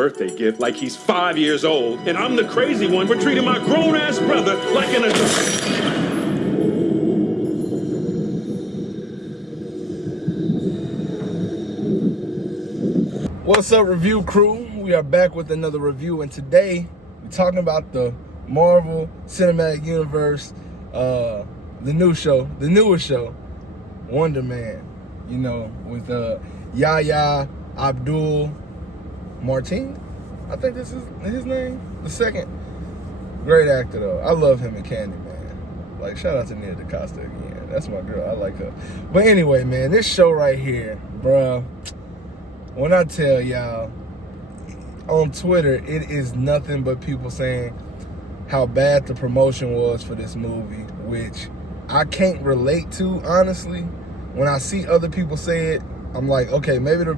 birthday gift like he's 5 years old, and I'm the crazy one for treating my grown-ass brother like an adult. What's up, review crew? We are back with another review, and today we're talking about the Marvel Cinematic Universe, the newest show, Wonder Man. You know, with Yahya Abdul-Mateen, I think this is his name, the second. Great actor though. I love him in Candyman. Like, shout out to Nia DaCosta again. That's my girl. I like her. But anyway, man, this show right here, bruh. When I tell y'all, on Twitter, it is nothing but people saying how bad the promotion was for this movie, which I can't relate to, honestly. When I see other people say it, I'm like, okay, maybe the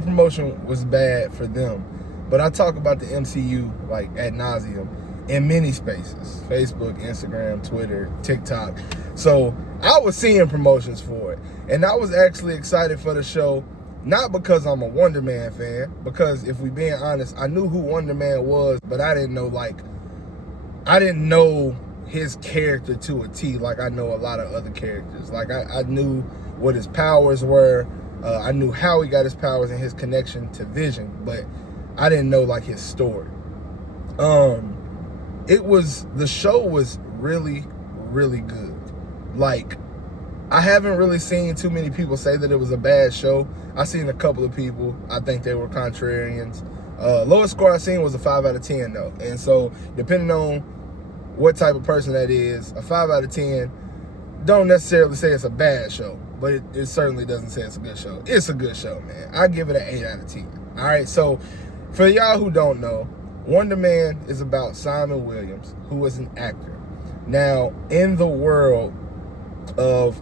promotion was bad for them. But I talk about the MCU like ad nauseum in many spaces: Facebook, Instagram, Twitter, TikTok. So I was seeing promotions for it, and I was actually excited for the show. Not because I'm a Wonder Man fan, because if we being honest, I knew who Wonder Man was, but I didn't know his character to a T like I know a lot of other characters. Like I knew what his powers were, I knew how he got his powers and his connection to Vision, but I didn't know like his story. The show was really, really good. Like, I haven't really seen too many people say that it was a bad show. I seen a couple of people, I think they were contrarians. Lowest score I seen was a 5 out of 10 though. And so depending on what type of person that is, a 5 out of 10 don't necessarily say it's a bad show, but it certainly doesn't say it's a good show. It's a good show, man. I give it an 8 out of 10. All right, so for y'all who don't know, Wonder Man is about Simon Williams, who is an actor. Now, in the world of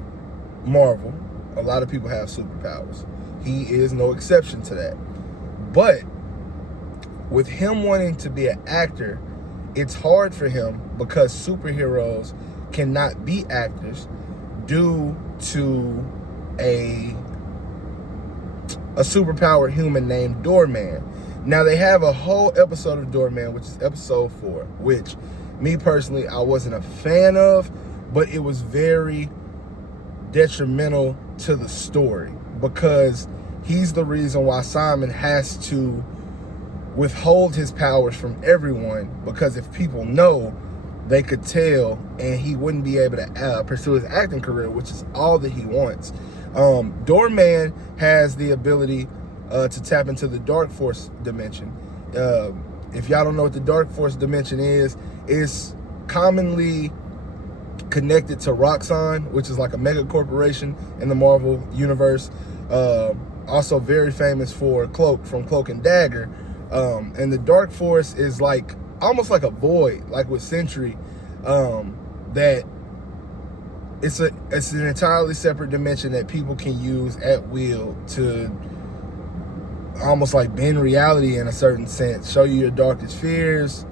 Marvel, a lot of people have superpowers. He is no exception to that. But with him wanting to be an actor, it's hard for him because superheroes cannot be actors due to a superpowered human named Doorman. Now, they have a whole episode of Doorman, which is episode 4, which me personally, I wasn't a fan of, but it was very detrimental to the story because he's the reason why Simon has to withhold his powers from everyone, because if people know, they could tell and he wouldn't be able to pursue his acting career, which is all that he wants. Doorman has the ability to tap into the Dark Force dimension. If y'all don't know what the Dark Force dimension is, it's commonly connected to Roxxon, which is like a mega corporation in the Marvel universe. Also very famous for Cloak from Cloak and Dagger. And the Dark Force is like almost like a void, like with Sentry, that it's an entirely separate dimension that people can use at will to almost like bend reality in a certain sense, show you your darkest fears.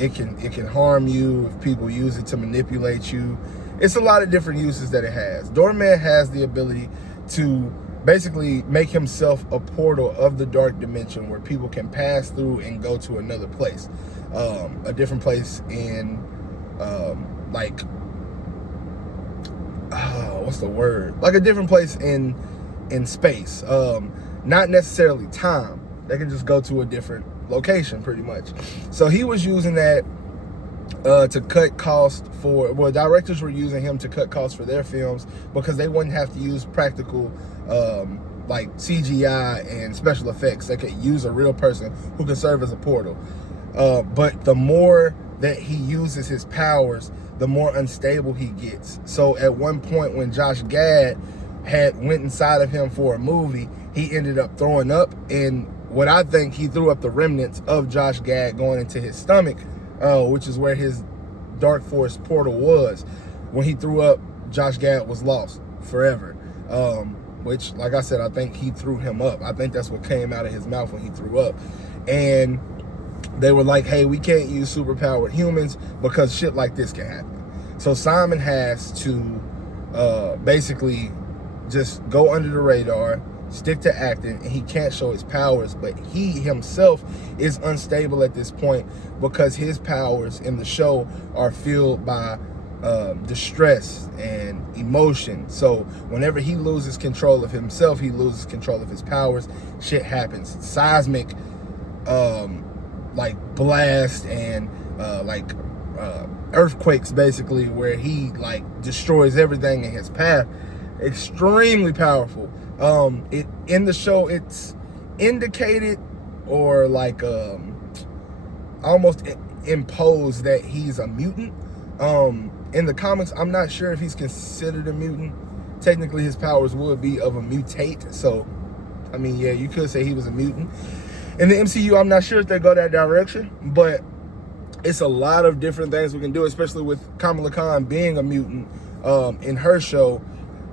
It can harm you if people use it to manipulate you. It's a lot of different uses that it has. Doorman has the ability to basically make himself a portal of the dark dimension where people can pass through and go to another place. A different place in, what's the word? Like a different place in space. Not necessarily time. They can just go to a different location pretty much. So he was using that to cut costs directors were using him to cut costs for their films because they wouldn't have to use practical like CGI and special effects. They could use a real person who could serve as a portal. But the more that he uses his powers, the more unstable he gets. So at one point when Josh Gad went inside of him for a movie, he ended up throwing up, and what I think he threw up the remnants of Josh Gad going into his stomach, which is where his Dark Force portal was. When he threw up, Josh Gad was lost forever. Which, like I said, I think he threw him up. I think that's what came out of his mouth when he threw up. And they were like, hey, we can't use superpowered humans because shit like this can happen. So Simon has to basically just go under the radar, stick to acting, and he can't show his powers, but he himself is unstable at this point because his powers in the show are fueled by distress and emotion. So whenever he loses control of himself, he loses control of his powers. Shit happens. Seismic like blast and earthquakes, basically, where he like destroys everything in his path. Extremely powerful. In the show, it's indicated or like almost imposed that he's a mutant. In the comics, I'm not sure if he's considered a mutant. Technically, his powers would be of a mutate. So, I mean, yeah, you could say he was a mutant. In the MCU, I'm not sure if they go that direction, but it's a lot of different things we can do, especially with Kamala Khan being a mutant. In her show,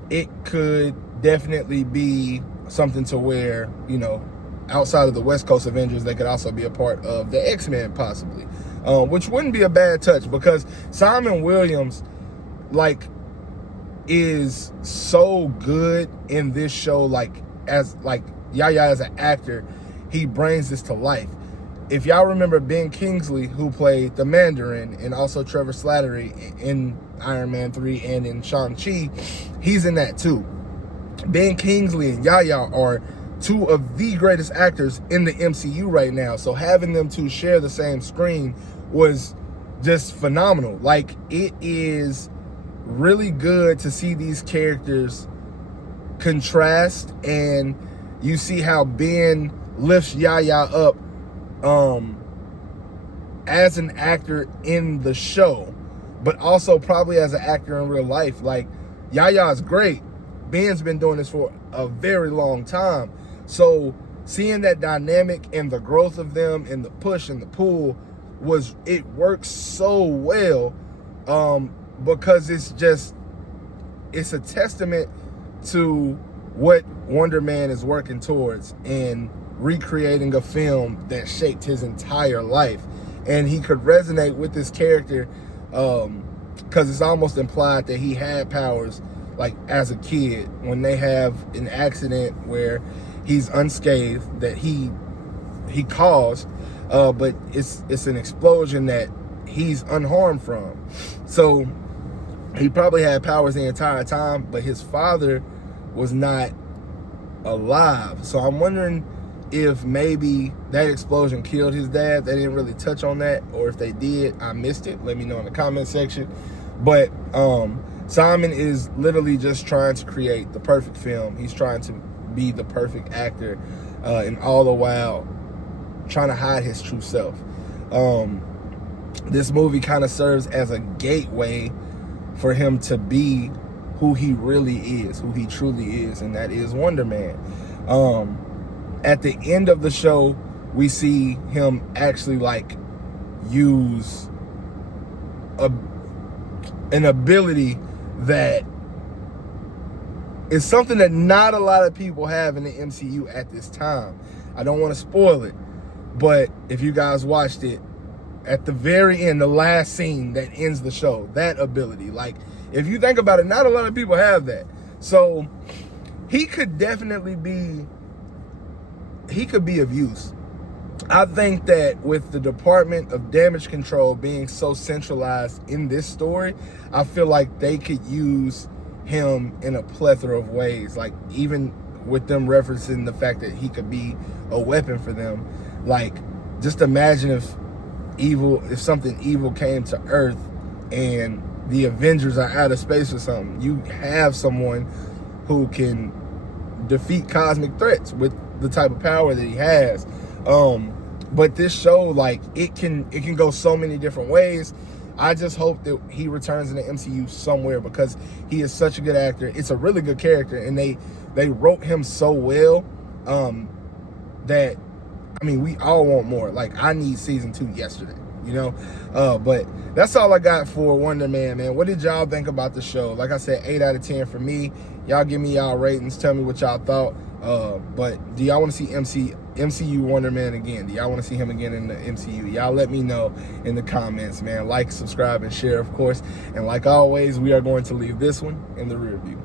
it could definitely be something to where, you know, outside of the West Coast Avengers, they could also be a part of the X-Men, possibly. Which wouldn't be a bad touch, because Simon Williams, like, is so good in this show, like, as, like, Yahya as an actor, he brings this to life. If y'all remember Ben Kingsley, who played the Mandarin, and also Trevor Slattery in Iron Man 3 and in Shang-Chi, he's in that too. Ben Kingsley and Yahya are two of the greatest actors in the MCU right now. So having them two share the same screen was just phenomenal. Like, it is really good to see these characters contrast, and you see how Ben lifts Yahya up as an actor in the show, but also probably as an actor in real life. Like, Yahya is great. Ben's been doing this for a very long time. So seeing that dynamic and the growth of them and the push and the pull it works so well, because it's a testament to what Wonder Man is working towards in recreating a film that shaped his entire life. And he could resonate with this character because it's almost implied that he had powers like as a kid, when they have an accident where he's unscathed that he caused, but it's an explosion that he's unharmed from. So he probably had powers the entire time, but his father was not alive. So I'm wondering if maybe that explosion killed his dad. They didn't really touch on that, or if they did, I missed it. Let me know in the comment section. But Simon is literally just trying to create the perfect film. He's trying to be the perfect actor, and all the while trying to hide his true self. This movie kind of serves as a gateway for him to be who he really is, who he truly is, and that is Wonder Man. At the end of the show, we see him actually like use an ability that is something that not a lot of people have in the MCU at this time. I don't want to spoil it, but if you guys watched it, at the very end, the last scene that ends the show, that ability, like, if you think about it, not a lot of people have that. So he could definitely be of use. I think that with the Department of Damage Control being so centralized in this story, I feel like they could use him in a plethora of ways. Like, even with them referencing the fact that he could be a weapon for them. Like, just imagine if something evil came to Earth and the Avengers are out of space or something. You have someone who can defeat cosmic threats with the type of power that he has. But this show, like, it can go so many different ways. I just hope that he returns in the MCU somewhere, because he is such a good actor. It's a really good character, and they wrote him so well that, I mean, we all want more. Like, I need season 2 yesterday, you know? But that's all I got for Wonder Man, man. What did y'all think about the show? Like I said, 8 out of 10 for me. Y'all give me y'all ratings. Tell me what y'all thought. But do y'all want to see MCU Wonder Man again? Do y'all want to see him again in the MCU? Y'all let me know in the comments, man. Like, subscribe, and share, of course. And like always, we are going to leave this one in the rear view.